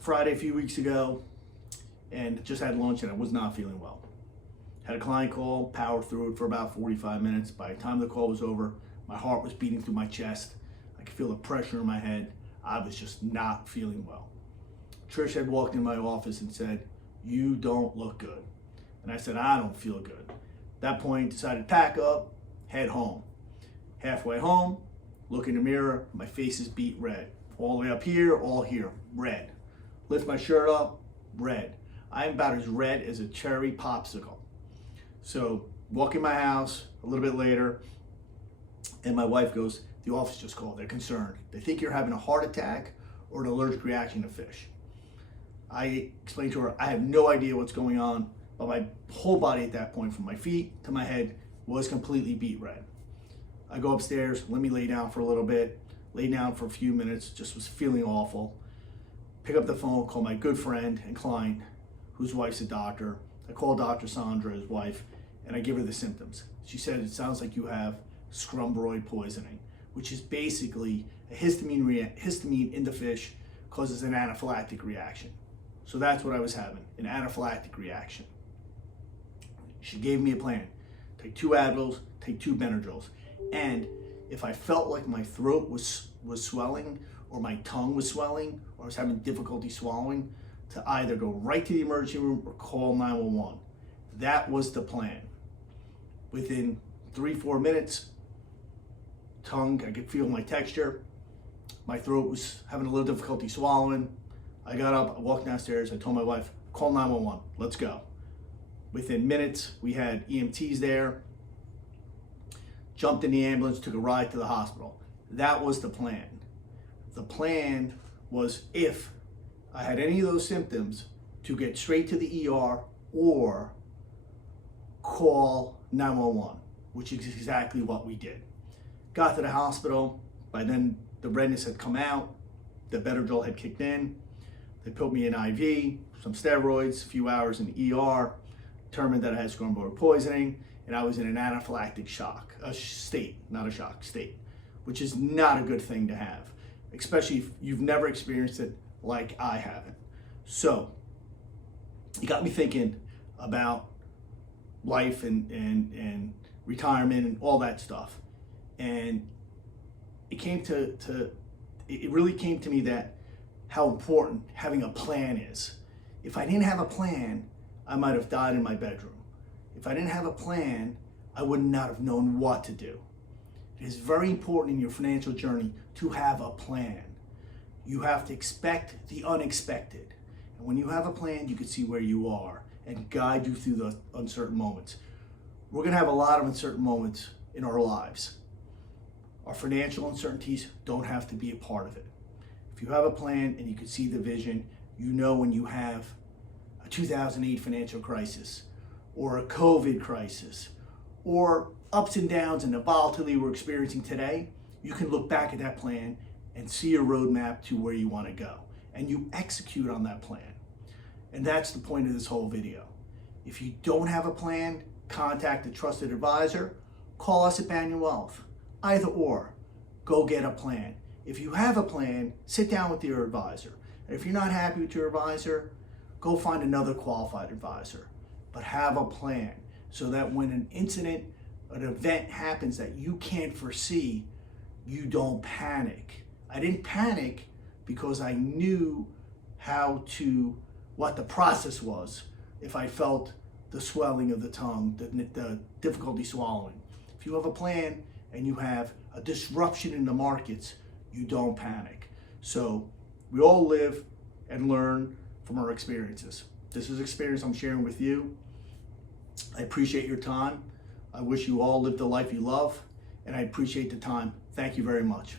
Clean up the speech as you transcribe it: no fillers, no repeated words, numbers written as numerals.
Friday a few weeks ago and just had lunch and I was not feeling well. Had a client call, powered through it for about 45 minutes. By the time the call was over, my heart was beating through my chest. I could feel the pressure in my head. I was just not feeling well. Trish had walked in my office and said, "You don't look good." And I said, "I don't feel good." At that point, decided to pack up, head home. Halfway home, look in the mirror, my face is beat red. All the way up here, all here, red. Lift my shirt up, red. I'm about as red as a cherry popsicle. So walk in my house a little bit later, and my wife goes, "The office just called, they're concerned. They think you're having a heart attack or an allergic reaction to fish." I explained to her, I have no idea what's going on, but my whole body at that point, from my feet to my head, was completely beet red. I go upstairs, let me lay down for a little bit, lay down for a few minutes, just was feeling awful. Pick up the phone, call my good friend and client, whose wife's a doctor. I call Dr. Sandra, his wife, and I give her the symptoms. She said, "It sounds like you have scrumberoid poisoning," which is basically a histamine in the fish causes an anaphylactic reaction. So that's what I was having, an anaphylactic reaction. She gave me a plan. Take 2 Advils, take 2 Benadryls. And if I felt like my throat was swelling or my tongue was swelling or I was having difficulty swallowing, to either go right to the emergency room or call 911. That was the plan. Within 3-4 minutes, I could feel my texture. My throat was having a little difficulty swallowing. I got up, I walked downstairs, I told my wife, "Call 911, let's go." Within minutes, we had EMTs there, jumped in the ambulance, took a ride to the hospital. That was the plan. The plan was, if I had any of those symptoms, to get straight to the ER or call 911, which is exactly what we did. Got to the hospital. By then, the redness had come out. The Benadryl had kicked in. They put me in IV, some steroids, a few hours in the ER, determined that I had scrumberoid poisoning, and I was in an anaphylactic shock, state, not a shock, state, which is not a good thing to have, especially if you've never experienced it like I haven't. So it got me thinking about life and retirement and all that stuff. And it really came to me that how important having a plan is. If I didn't have a plan, I might have died in my bedroom. If I didn't have a plan, I would not have known what to do. It is very important in your financial journey to have a plan. You have to expect the unexpected. And when you have a plan, you can see where you are and guide you through the uncertain moments. We're gonna have a lot of uncertain moments in our lives. Our financial uncertainties don't have to be a part of it. If you have a plan and you can see the vision, you know when you have a 2008 financial crisis or a COVID crisis or ups and downs and the volatility we're experiencing today, you can look back at that plan and see a roadmap to where you want to go. And you execute on that plan. And that's the point of this whole video. If you don't have a plan, contact a trusted advisor, call us at Banyan Wealth. Either or, go get a plan. If you have a plan, sit down with your advisor. And if you're not happy with your advisor, go find another qualified advisor. But have a plan so that when an incident, an event happens that you can't foresee, you don't panic. I didn't panic because I knew what the process was if I felt the swelling of the tongue, the difficulty swallowing. If you have a plan and you have a disruption in the markets, you don't panic. So we all live and learn from our experiences. This is experience I'm sharing with you. I appreciate your time. I wish you all lived the life you love, and I appreciate the time. Thank you very much.